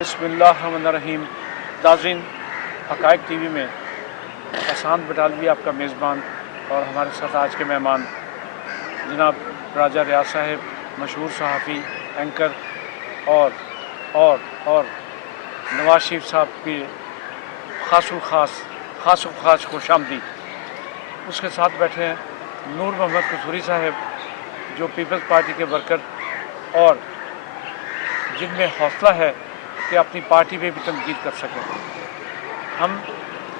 بسم اللہ الرحمن الرحیم. ناظرین، حقائق ٹی وی میں احسان بٹالوی آپ کا میزبان اور ہمارے ساتھ آج کے مہمان جناب راجہ ریاض صاحب، مشہور صحافی، اینکر اور نواز شریف صاحب کی خاص خوش آمدید. اس کے ساتھ بیٹھے ہیں نور محمد قصوری صاحب، جو پیپلز پارٹی کے ورکر اور جن میں حوصلہ ہے کہ اپنی پارٹی پہ بھی تنقید کر سکیں. ہم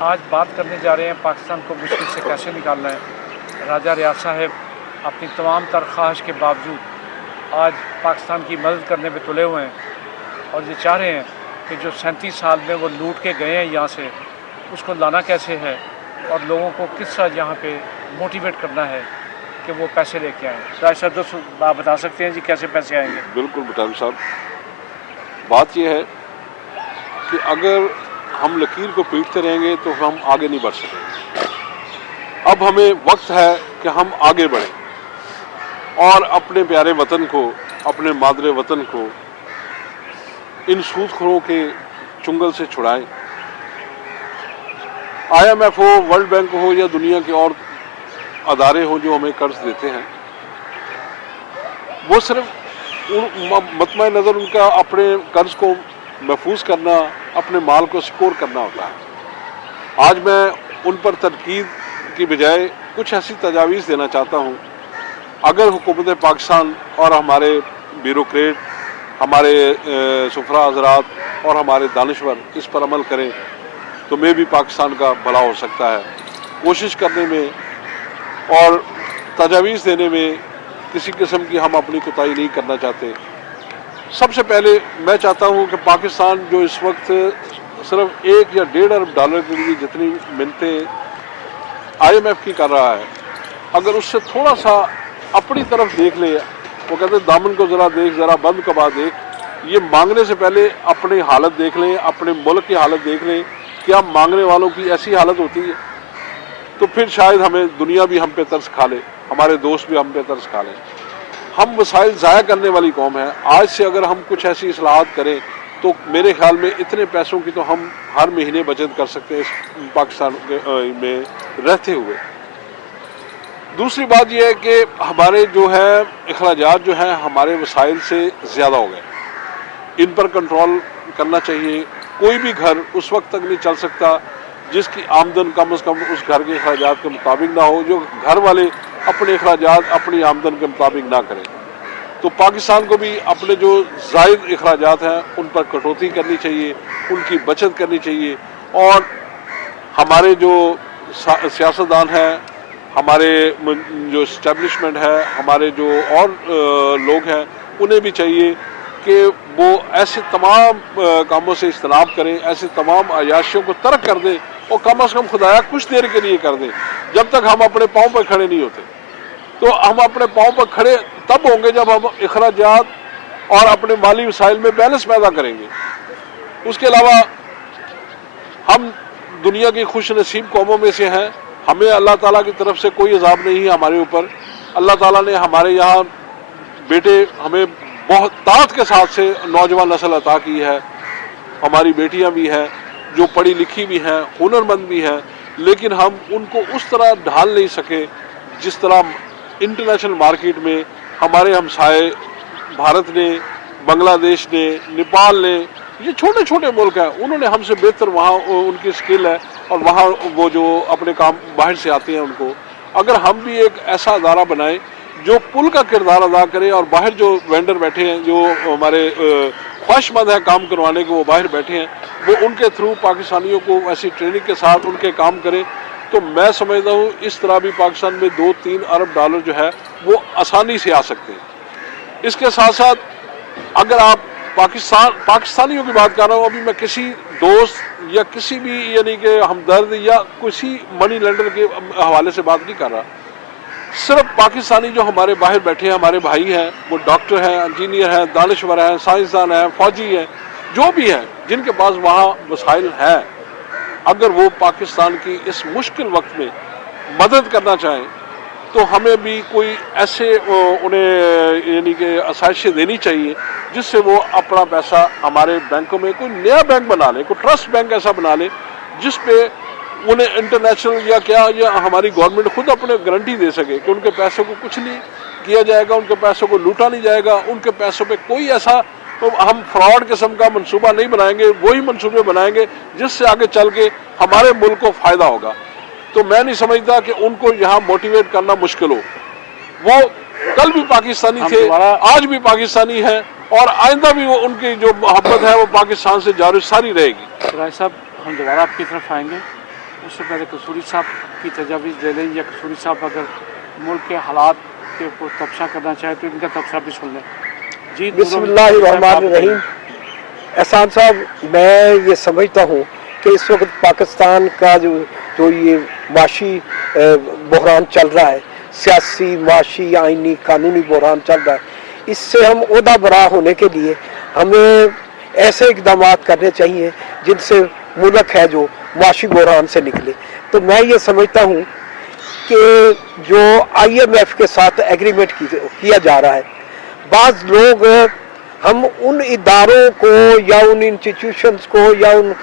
آج بات کرنے جا رہے ہیں پاکستان کو مشکل سے کیسے نکالنا ہے. راجہ ریاض صاحب اپنی تمام تر خواہش کے باوجود آج پاکستان کی مدد کرنے پہ تلے ہوئے ہیں اور یہ چاہ رہے ہیں کہ جو 37 سال میں وہ لوٹ کے گئے ہیں یہاں سے، اس کو لانا کیسے ہے اور لوگوں کو کس طرح یہاں پہ موٹیویٹ کرنا ہے کہ وہ پیسے لے کے آئیں. راجہ صاحب دوستوں آپ بتا سکتے ہیں جی کیسے پیسے آئیں گے؟ بالکل بٹالوی صاحب، بات یہ ہے کہ اگر ہم لکیر کو پیٹتے رہیں گے تو ہم آگے نہیں بڑھ سکیں گے. اب ہمیں وقت ہے کہ ہم آگے بڑھیں اور اپنے پیارے وطن کو، اپنے مادر وطن کو ان سود خوروں کے چنگل سے چھڑائیں. IMF ہو، ورلڈ بینک ہو یا دنیا کے اور ادارے ہوں جو ہمیں قرض دیتے ہیں، وہ صرف مطمئن نظر ان کا اپنے قرض کو محفوظ کرنا، اپنے مال کو سکور کرنا ہوتا ہے. آج میں ان پر تنقید کی بجائے کچھ ایسی تجاویز دینا چاہتا ہوں. اگر حکومت پاکستان اور ہمارے بیوروکریٹ، ہمارے سفراء حضرات اور ہمارے دانشور اس پر عمل کریں تو میں بھی پاکستان کا بھلا ہو سکتا ہے. کوشش کرنے میں اور تجاویز دینے میں کسی قسم کی ہم اپنی کوتاہی نہیں کرنا چاہتے. سب سے پہلے میں چاہتا ہوں کہ پاکستان جو اس وقت صرف 1 یا 1.5 ارب ڈالر کے لیے جتنی منتیں IMF کی کر رہا ہے، اگر اس سے تھوڑا سا اپنی طرف دیکھ لے، وہ کہتے ہیں دامن کو ذرا دیکھ، ذرا بند کبا دیکھ، یہ مانگنے سے پہلے اپنی حالت دیکھ لیں، اپنے ملک کی حالت دیکھ لیں. کیا مانگنے والوں کی ایسی حالت ہوتی ہے؟ تو پھر شاید ہمیں دنیا بھی ہم پہ ترس کھا لے، ہمارے دوست بھی ہم پہ ترس کھا لیں. ہم وسائل ضائع کرنے والی قوم ہے. آج سے اگر ہم کچھ ایسی اصلاحات کریں تو میرے خیال میں اتنے پیسوں کی تو ہم ہر مہینے بچت کر سکتے ہیں اس پاکستان میں رہتے ہوئے. دوسری بات یہ ہے کہ ہمارے جو ہے اخراجات جو ہیں ہمارے وسائل سے زیادہ ہو گئے. ان پر کنٹرول کرنا چاہیے. کوئی بھی گھر اس وقت تک نہیں چل سکتا جس کی آمدن کم از کم اس گھر کے اخراجات کے مطابق نہ ہو. جو گھر والے اپنے اخراجات اپنی آمدن کے مطابق نہ کریں تو پاکستان کو بھی اپنے جو زائد اخراجات ہیں ان پر کٹوتی کرنی چاہیے، ان کی بچت کرنی چاہیے. اور ہمارے جو سیاستدان ہیں، ہمارے جو اسٹیبلشمنٹ ہے، ہمارے جو اور لوگ ہیں، انہیں بھی چاہیے کہ وہ ایسے تمام کاموں سے اجتناب کریں، ایسے تمام عیاشیوں کو ترک کر دیں اور کم از کم خدایا کچھ دیر کے لیے کر دیں. جب تک ہم اپنے پاؤں پر کھڑے نہیں ہوتے تو ہم اپنے پاؤں پر کھڑے تب ہوں گے جب ہم اخراجات اور اپنے مالی وسائل میں بیلنس پیدا کریں گے. اس کے علاوہ ہم دنیا کی خوش نصیب قوموں میں سے ہیں. ہمیں اللہ تعالیٰ کی طرف سے کوئی عذاب نہیں ہے ہمارے اوپر. اللہ تعالیٰ نے ہمارے یہاں بیٹے ہمیں بہت طاقت کے ساتھ سے نوجوان نسل عطا کی ہے. ہماری بیٹیاں بھی ہیں جو پڑھی لکھی بھی ہیں، ہنرمند بھی ہیں، لیکن ہم ان کو اس طرح ڈھال نہیں سکے جس طرح انٹرنیشنل مارکیٹ میں ہمارے ہمسائے بھارت نے، بنگلہ دیش نے، نیپال نے، یہ چھوٹے چھوٹے ملک ہیں، انہوں نے ہم سے بہتر وہاں ان کی سکل ہے اور وہاں وہ جو اپنے کام باہر سے آتے ہیں ان کو. اگر ہم بھی ایک ایسا ادارہ بنائیں جو پل کا کردار ادا کرے اور باہر جو وینڈر بیٹھے ہیں، جو ہمارے خواہش مند ہیں کام کروانے کے، وہ باہر بیٹھے ہیں، وہ ان کے تھرو پاکستانیوں کو ایسی ٹریننگ کے ساتھ ان کے کام کریں، تو میں سمجھتا ہوں اس طرح بھی پاکستان میں 2-3 ارب ڈالر جو ہے وہ آسانی سے آ سکتے ہیں. اس کے ساتھ ساتھ اگر آپ پاکستانیوں کی بات کر رہا ہوں، ابھی میں کسی دوست یا کسی بھی یعنی کہ ہمدرد یا کسی منی لینڈر کے حوالے سے بات نہیں کر رہا. صرف پاکستانی جو ہمارے باہر بیٹھے ہیں، ہمارے بھائی ہیں، وہ ڈاکٹر ہیں، انجینئر ہیں، دانشور ہیں، سائنسدان ہیں، فوجی ہیں، جو بھی ہیں، جن کے پاس وہاں وسائل ہیں، اگر وہ پاکستان کی اس مشکل وقت میں مدد کرنا چاہیں تو ہمیں بھی کوئی ایسے انہیں یعنی کہ آسائشیں دینی چاہیے जिससे वो अपना पैसा हमारे बैंकों में कोई नया बैंक बना ले, कोई ट्रस्ट बैंक ऐसा बना ले जिस पे उन्हें इंटरनेशनल या क्या या हमारी गवर्नमेंट खुद अपने गारंटी दे सके कि उनके पैसों को कुछ नहीं किया जाएगा, उनके पैसों को लूटा नहीं जाएगा, उनके पैसों पे कोई ऐसा तो हम फ्रॉड किस्म का मंसूबा नहीं बनाएंगे, वही मंसूबे बनाएंगे जिससे आगे चल के हमारे मुल्क को फायदा होगा। तो मैं नहीं समझता कि उनको यहाँ मोटिवेट करना मुश्किल हो। वो कल भी पाकिस्तानी थे, आज भी पाकिस्तानी हैं और आइंदा भी वो उनकी जो मोहब्बत है वो पाकिस्तान से जारी सारी रहेगी। राय साहब, हम दोबारा आपकी तरफ आएंगे, उससे पहले कसूरी साहब की तजावीज़ दे लें, या कसूरी साहब अगर मुल्क के हालात के ऊपर तबसरा करना चाहे तो इनका तबसरा भी सुन लें। जी, बिस्मिल्लाहिर्रहमानिर्रहीम। एहसान साहब, मैं ये समझता हूँ कि इस वक्त पाकिस्तान का जो ये माशी बहरान चल रहा है, सियासी, माशी, आइनी, कानूनी बहरान चल रहा है, इससे हम ओहदा बरा होने के लिए हमें ऐसे इकदाम करने चाहिए जिनसे मुल्क है जो माशी बहरान से निकले। तो मैं ये समझता हूँ कि जो IMF के साथ एग्रीमेंट किया जा रहा है, बाज़ लोग हम उन इदारों को या उन इंस्टीट्यूशंस को या उन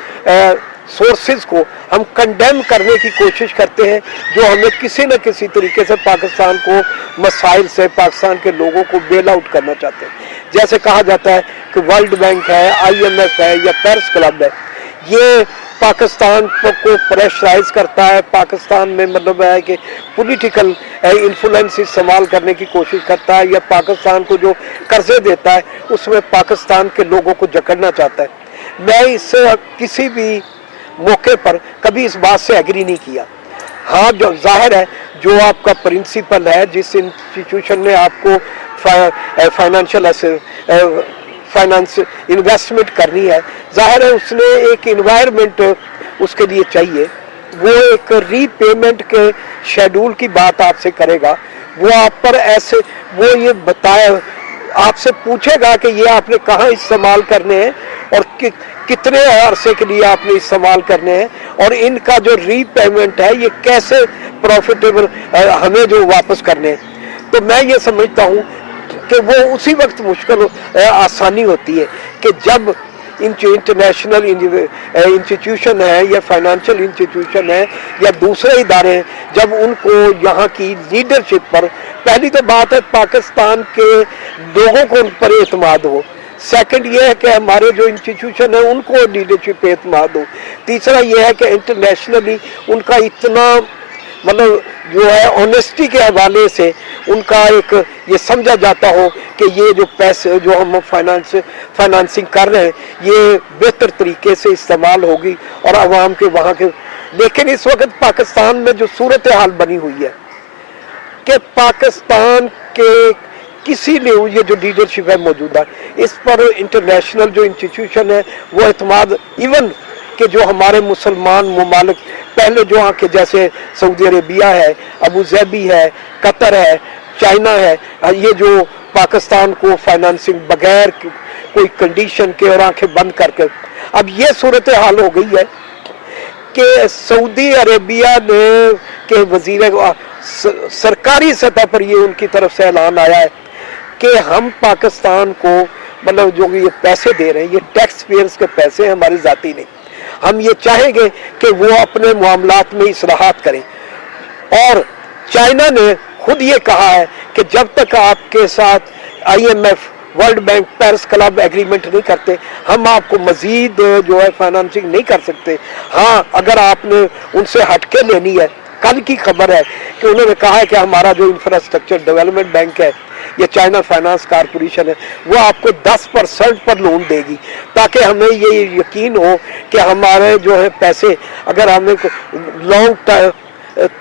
सोर्सेज को हम कंडेम करने की कोशिश करते हैं जो हमें किसी न किसी तरीके से पाकिस्तान को मसाइल से, पाकिस्तान के लोगों को बेल आउट करना चाहते हैं। जैसे कहा जाता है कि वर्ल्ड बैंक है, IMF है या पेरिस क्लब है, ये पाकिस्तान को प्रेशराइज करता है, पाकिस्तान में मतलब है कि पॉलिटिकल इन्फ्लुएंस इस्तेमाल करने की कोशिश करता है, या पाकिस्तान को जो कर्जे देता है उसमें पाकिस्तान के लोगों को जकड़ना चाहता है। मैं इससे किसी भी मौके पर कभी इस बात से एग्री नहीं किया। हाँ, जो जाहिर है जो आपका प्रिंसिपल है, जिस इंस्टीट्यूशन ने आपको फाइनेंस इन्वेस्टमेंट करनी है, जाहिर है उसने एक इन्वायरमेंट उसके लिए चाहिए, वो एक रीपेमेंट के शेड्यूल की बात आपसे करेगा, वो आप पर ऐसे वो ये बताए आपसे पूछेगा कि ये आपने कहाँ इस्तेमाल करने हैं और कितने अरसे के लिए आपने इस्तेमाल करने हैं, और इनका जो रीपेमेंट है ये कैसे प्रॉफिटेबल हमें जो वापस करने हैं। तो मैं ये समझता हूँ कि वो उसी वक्त मुश्किल आसानी होती है कि जब इंटरनेशनल इंस्टीट्यूशन है या फाइनेंशियल इंस्टीट्यूशन है या दूसरे इदारे हैं, जब उनको यहाँ की लीडरशिप पर, पहली तो बात है पाकिस्तान के लोगों को उन पर एतमाद हो, सेकंड ये है कि हमारे जो इंस्टीट्यूशन है उनको लीडरशिप पे एतमाद हो, तीसरा ये है कि इंटरनेशनली उनका इतना मतलब जो है ऑनेस्टी के हवाले से उनका एक ये समझा जाता हो कि ये जो पैसे जो हम फाइनेंसिंग कर रहे हैं ये बेहतर तरीके से इस्तेमाल होगी और आवाम के वहाँ के। लेकिन इस वक्त पाकिस्तान में जो सूरत हाल बनी हुई है कि पाकिस्तान के किसी ने ये जो लीडरशिप है मौजूदा, इस पर इंटरनेशनल जो इंस्टीट्यूशन है वो एतमाद, इवन कि जो हमारे मुसलमान ममालिक पहले जो आके जैसे सऊदी अरेबिया है, अबू धाबी है, कतर है, चाइना है, ये जो पाकिस्तान को फाइनेंसिंग बगैर कोई कंडीशन के और आंखें बंद करके, अब ये सूरत हाल हो गई है कि सऊदी अरेबिया ने के वजीर सरकारी सतह पर ये उनकी तरफ से ऐलान आया है कि हम पाकिस्तान को मतलब जो ये पैसे दे रहे हैं ये टैक्स पेयर्स के पैसे, हमारी जाती नहीं, हम ये चाहेंगे कि वो अपने मामलात में इस्लाहात करें। और चाइना ने खुद ये कहा है कि जब तक आपके साथ IMF, world bank, Paris club agreement नहीं करते हम आपको मजीद जो है फाइनेंसिंग नहीं कर सकते। हाँ, अगर आपने उनसे हटके लेनी है, कल की खबर है कि उन्होंने कहा है कि हमारा जो इंफ्रास्ट्रक्चर डेवलपमेंट बैंक है, ये चाइना फाइनेंस कॉरपोरेशन है, वो आपको 10% पर लोन देगी ताकि हमें ये यकीन हो कि हमारे जो है पैसे अगर हमें लॉन्ग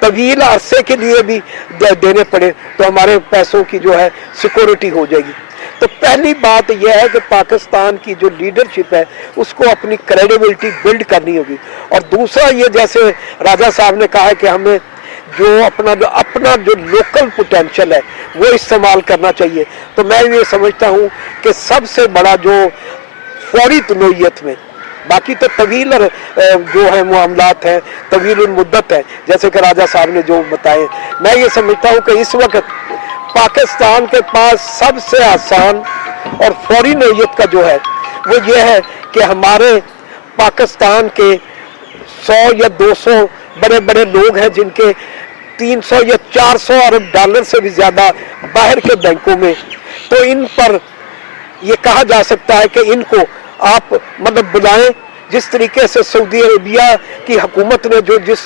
तवील अरसे के लिए भी देने पड़े तो हमारे पैसों की जो है सिक्योरिटी हो जाएगी। तो पहली बात यह है कि पाकिस्तान की जो लीडरशिप है उसको अपनी क्रेडिबिलिटी बिल्ड करनी होगी। और दूसरा ये जैसे राजा साहब ने कहा है कि हमें जो अपना जो लोकल पोटेंशियल है वो इस्तेमाल करना चाहिए। तो मैं ये समझता हूँ कि सबसे बड़ा जो फौरी नोयत में, बाकी तो तवील जो है मामलात हैं, तवील मुद्दत है जैसे कि राजा साहब ने जो बताए, मैं ये समझता हूँ कि इस वक्त पाकिस्तान के पास सबसे आसान और फौरी नौयत का जो है वो ये है कि हमारे पाकिस्तान के 100 या 200 बड़े बड़े लोग हैं जिनके 300 या 400 अरब डॉलर से भी ज्यादा बाहर के बैंकों में, तो इन पर ये कहा जा सकता है कि इनको आप मतलब बुलाएं। जिस तरीके से सऊदी अरेबिया की हुकूमत ने जो जिस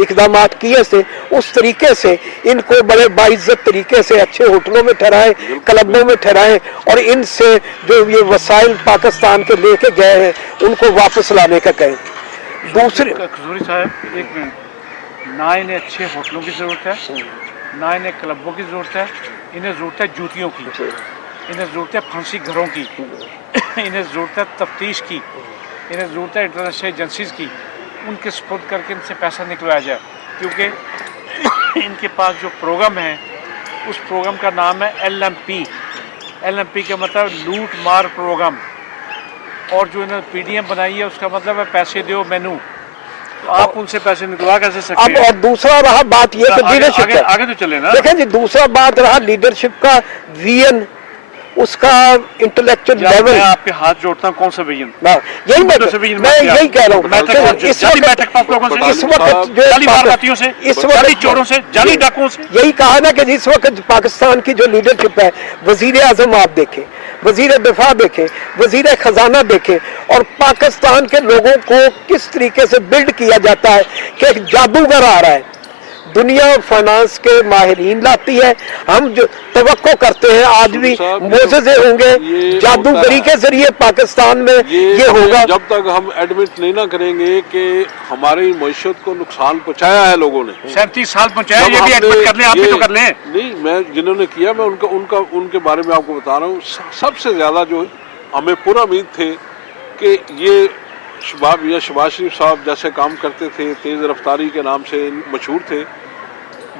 इकदाम किए थे उस तरीके से इनको बड़े बाइज्जत तरीके से अच्छे होटलों में ठहराएं, क्लबों में ठहराएं और इनसे जो ये वसाइल पाकिस्तान के लेके गए हैं उनको वापस लाने का कहें। दूसरे खजूरी साहब एक मिनट, ना इन्हें अच्छे होटलों की ज़रूरत है, ना इन्हें क्लबों की ज़रूरत है, इन्हें ज़रूरत है जूतियों की, इन्हें ज़रूरत है फांसी घरों की, इन्हें ज़रूरत है तफ्तीश की, इन्हें ज़रूरत है इंटरनेशनल एजेंसीज़ की, उनके सपुर्द करके इनसे पैसा निकलवाया जाए, क्योंकि इनके पास जो प्रोग्राम है उस प्रोग्राम का नाम है LMP का मतलब लूट मार प्रोग्राम, और जो इन्होंने PDM बनाई है उसका मतलब है पैसे दो मेनू। तो आप उनसे पैसे निकलवा कैसे सकते अब हैं? और दूसरा रहा बात ये कि लीडरशिप आगे तो चले ना। देखें जी, दूसरा बात रहा लीडरशिप का विजन, उसका इंटेलेक्चुअल लेवल। मैं आपके हाथ जोड़ता हूँ, कौन सा विजन? यही मैं यही कह रहा हूँ इस वक्त जाली चोरों से, जाली डाकुओं से, यही कहा ना कि इस वक्त पाकिस्तान की जो लीडरशिप है, वजीर आजम आप देखें, वजीर दिफा देखें, वजीर खजाना देखें, और पाकिस्तान के लोगों को किस तरीके से बिल्ड किया जाता है कि एक जादूगर आ रहा है, दुनिया फाइनेंस के माहिरीन लाती है। हम जो तवक्को करते हैं आज भी मोज़े होंगे, जादूगरी के जरिए पाकिस्तान में ये होगा। जब तक हम एडमिट नहीं ना करेंगे कि हमारी मईशत को नुकसान पहुंचाया है लोगों ने, 37 साल पहुंचाया, ये भी एडमिट कर लें, आप भी तो कर लें। नहीं, मैं जिन्होंने किया मैं उनके बारे में आपको बता रहा हूँ। सबसे ज्यादा जो हमें पूरा उम्मीद थे कि ये शहबाज शरीफ साहब जैसे काम करते थे, तेज रफ्तारी के नाम से मशहूर थे,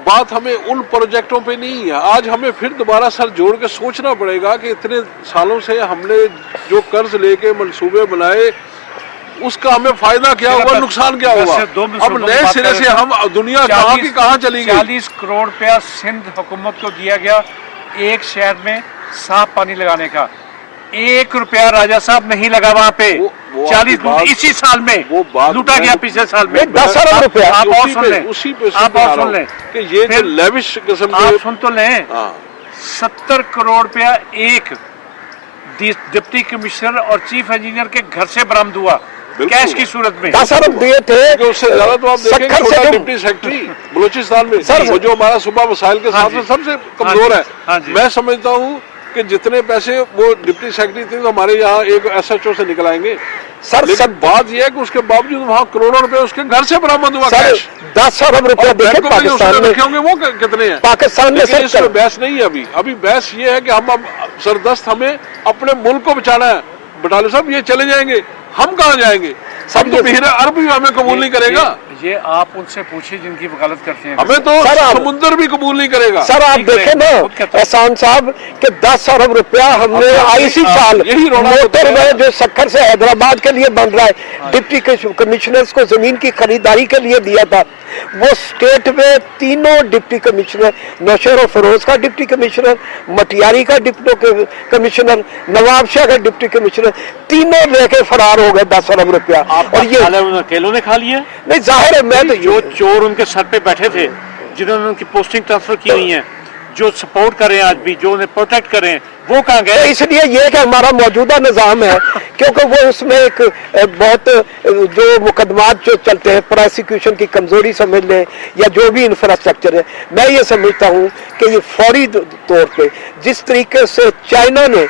बात हमें उन प्रोजेक्टों पे नहीं है। आज हमें फिर दोबारा सर जोड़ के सोचना पड़ेगा कि इतने सालों से हमने जो कर्ज लेके मंसूबे बनाए उसका हमें फायदा क्या हुआ, नुकसान क्या हुआ। अब नए सिरे से हम दुनिया कहाँ की कहाँ चली गई। 40 करोड़ रुपया सिंध हुकूमत को दिया गया एक शहर में साफ पानी लगाने का, 1 रुपया राजा साहब नहीं लगा वहाँ पे। 40 इसी साल में लूटा गया, पिछले साल में 10 अरब रुपया। आप और सुन लें, आप और सुन लें कि ये जो लेविश किस्म के, आप सुन तो लें, 70 करोड़ रुपया एक डिप्टी कमिश्नर और चीफ इंजीनियर के घर से बरामद हुआ कैश की सूरत में। 10 अरब दिए थे। उससे ज्यादा तो आप देखेंगे डिप्टी सेक्रेटरी बलूचिस्तान में वो जो हमारा सूबा वसाइल के साथ में सबसे कमजोर है। मैं समझता हूँ कि जितने पैसे वो डिप्टी सेक्रेटरी थे तो हमारे यहाँ एक SHO से निकल आएंगे सर। लेकिन बात यह है कि उसके बावजूद वहाँ करोड़ों रुपए उसके घर से बरामद हुआ कैश। 10 अरब रुपया देखे पाकिस्तान में रखे होंगे, वो कितने हैं पाकिस्तान में? इसमें बहस नहीं है अभी बहस ये है कि हम अब सरदस्त हमें अपने मुल्क को बचाना है। बटाले साहब ये चले जाएंगे, हम कहाँ जाएंगे? सब तो अरब भी हमें कबूल नहीं करेगा। ये आप उनसे पूछिए जिनकी वकालत करते हैं, हमें तो समुद्र भी कबूल नहीं करेगा। सर आप देखें ना एहसान साहब कि 10 अरब रुपया हमने इसी साल मोटरवे जो सक्खर से हैदराबाद के लिए बन रहा है, डिप्टी कमिश्नर्स को जमीन की खरीदारी के लिए दिया था। वो स्टेट में तीनों डिप्टी कमिश्नर, नौशेर और फरोज का डिप्टी कमिश्नर, मटियारी का डिप्टी कमिश्नर, नवाब शाह का डिप्टी कमिश्नर, तीनों लेके फरार हो गए 10 अरब रुपया। और ये अकेलों ने खा लिया? नहीं, जाहिर है मैं तो जो चोर उनके सर पे बैठे थे, जिन्होंने उनकी पोस्टिंग ट्रांसफर की हुई है, जो सपोर्ट करें आज भी, जो उन्हें प्रोटेक्ट करें, वो कहाँ गए? इसलिए ये कि हमारा मौजूदा निज़ाम है, क्योंकि वो उसमें एक बहुत जो मुकदमात जो चलते हैं, प्रोसिक्यूशन की कमजोरी समझ लें या जो भी इंफ्रास्ट्रक्चर है, मैं ये समझता हूँ कि ये फौरी तौर पे जिस तरीके से चाइना ने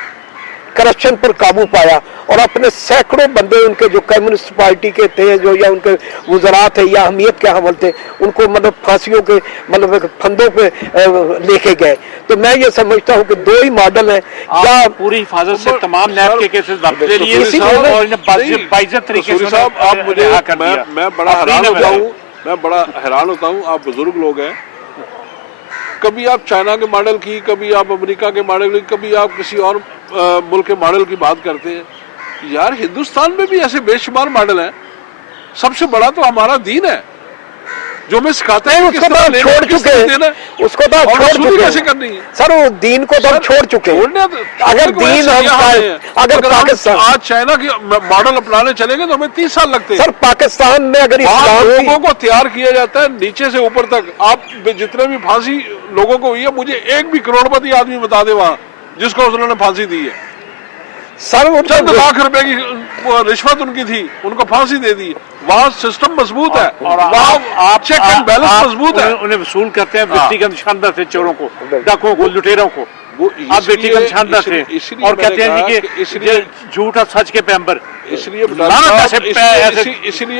करप्शन पर काबू पाया और अपने सैकड़ों बंदे उनके जो कम्युनिस्ट पार्टी के थे, जो या उनके वज़रा थे या अहमियत के हमल थे, उनको मतलब फांसियों के मतलब फंदों पे लेके गए। तो मैं ये समझता हूँ कि दो ही मॉडल है, या पूरी हिफाजत से तमाम नैब के केसेस वापस ले लिए और इन्हें बाइज्जत तरीके से साहब आप मुझे मैं बड़ा हैरान होता हूँ। आप बुजुर्ग लोग हैं, कभी आप चाइना के मॉडल की, कभी आप अमेरिका के मॉडल की, कभी आप किसी और मुल्क के मॉडल की बात करते हैं। यार हिंदुस्तान में भी ऐसे बेशुमार मॉडल हैं। सबसे बड़ा तो हमारा दीन है, जो मैं सिखाता है उसको तो आप छोड़ चुके हैं, उसको तो आप छोड़ चुके कैसे हैं करनी है सर, वो दीन को तो हम छोड़ चुके हैं। अगर दीन अगर पाकिस्तान आज चाइना की मॉडल अपनाने चलेंगे तो हमें 30 साल लगते हैं सर, पाकिस्तान में अगर वहाँ इस्लाम लोगों को तैयार किया जाता है नीचे से ऊपर तक। आप जितने भी फांसी लोगों को हुई है, मुझे एक भी करोड़पति आदमी बता दे वहाँ जिसको उन्होंने फांसी दी है। सर वो चंद लाख रुपए की रिश्वत उनकी थी, उनको फांसी दे दी। वहाँ सिस्टम मजबूत है और वहाँ चेक एंड बैलेंस मजबूत है। उन्हें वसूल करते हैं व्यक्तिगत निशानदार से, चोरों को, डाकुओं को, लुटेरों को। आप व्यक्तिगत निशानदार थे और कहते हैं कि इसलिए झूठ और सच के पैगंबर। इसलिए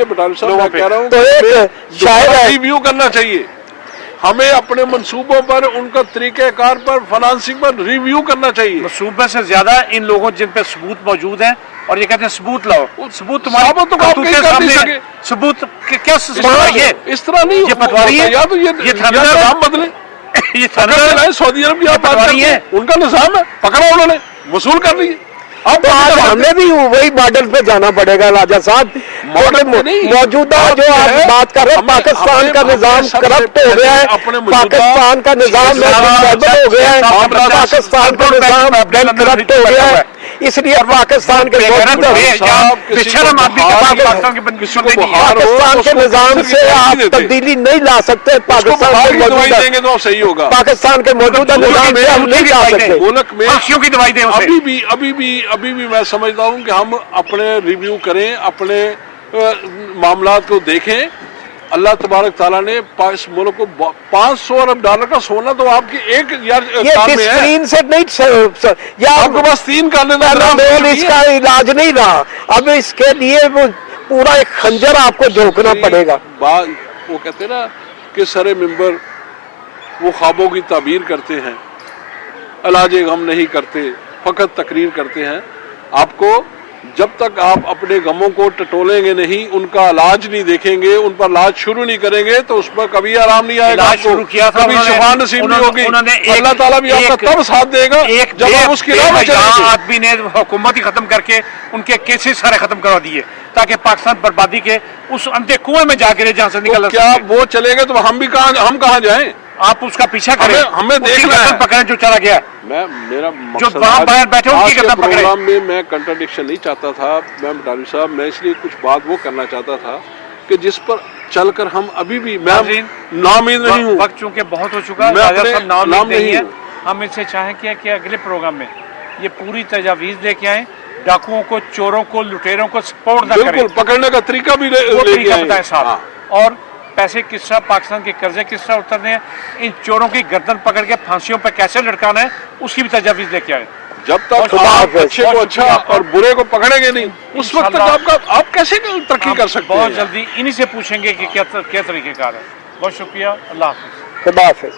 बटाल साहब मैं कह रहा हूँ रिव्यू करना चाहिए हमें, अपने मंसूबों पर, उनका तरीकेकार पर, फाइनेंसिंग पर रिव्यू करना चाहिए। मंसूबे से ज्यादा इन लोगों जिन पे सबूत मौजूद है और ये कहते हैं सबूत लाओ, सबूत साबित तो आप कहीं कर नहीं सके। सबूत क्या ये इस तरह नहीं ये पटवारी है, या तो ये निजाम बदले, ये सऊदी अरब की आप बात करते हैं, उनका निजाम है, पकड़ा उन्होंने, वसूल कर ली। अब तो आज हमें भी वही मॉडल पे जाना पड़ेगा राजा साहब। मौजूदा जो आप बात कर रहे हैं, पाकिस्तान का निजाम करप्ट हो गया है, पाकिस्तान का निजाम हो गया है, पाकिस्तान का निजाम करप्ट हो गया है, इसलिए पाकिस्तान के पाकिस्तान के निजाम से आप तब्दीली नहीं ला सकते। पाकिस्तान तो सही होगा, पाकिस्तान के मौजूदा निजाम से हम नहीं ला सकते। मुल्क में की दवाई दें उसे। अभी भी मैं समझता हूँ कि हम अपने रिव्यू करें, अपने मामलात को देखें। अल्लाह तबारक ताला ने इस मुल्क को $500 अरब का सोना तो आपकी एक यार कान में है, से नहीं या आपके पास 3 कान इसका इलाज नहीं रहा। अब इसके लिए वो पूरा एक खंजर आपको झोंकना पड़ेगा। वो कहते हैं ना कि सरे मिंबर वो ख्वाबों की ताबीर करते हैं, इलाज गम नहीं करते, फकत तकरीर करते हैं। आपको जब तक आप अपने गमों को टटोलेंगे नहीं, उनका इलाज नहीं देखेंगे, उन पर इलाज शुरू नहीं करेंगे तो उस पर कभी आराम नहीं आएगा। शुरू किया था, कभी शिफा नसीब नहीं होगी। अल्लाह ताला भी आपका तब साथ देगा जब आप उसकी राह में चलेंगे। आदमी ने हुकूमत ही खत्म करके उनके केसेस सारे खत्म करवा दिए ताकि पाकिस्तान बर्बादी के उस अंधे कुएं में जा गिरे जहां से निकल। क्या वो चलेंगे तो हम कहाँ जाएं? आप उसका पीछा करें, हमें देखना है पकड़े जो चला गया। मेरा जो वहां बाहर बैठे उनकी गर्दन पकड़े। प्रोग्राम में मैं कंट्राडिक्शन नहीं चाहता था मैं बटाली साहब, मैं इसलिए कुछ बात वो करना चाहता था कि जिस पर चलकर हम अभी भी, मैं नाउमीद नहीं हूँ, वक्त चूंकि बहुत हो चुका है, नाम नहीं है। हम इससे चाहें कि अगले प्रोग्राम में ये पूरी तजावीज लेके आए, डाकुओं को, चोरों को, लुटेरों को सपोर्ट न करें, बिल्कुल पकड़ने का तरीका भी बताएं साहब, और पैसे किस तरह, पाकिस्तान के कर्जे किस तरह उतरने हैं, इन चोरों की गर्दन पकड़ के फांसियों पर कैसे लटकाना है, उसकी भी तजवीज लेके आए। जब तक आप अच्छे को अच्छा और बुरे को पकड़ेंगे नहीं, उस वक्त तक आप कैसे तरक्की कर सकते हैं? बहुत जल्दी इन्हीं से पूछेंगे कि क्या तरीकेकार है। बहुत शुक्रिया, अल्लाह हाफिज। खुदा हाफिज।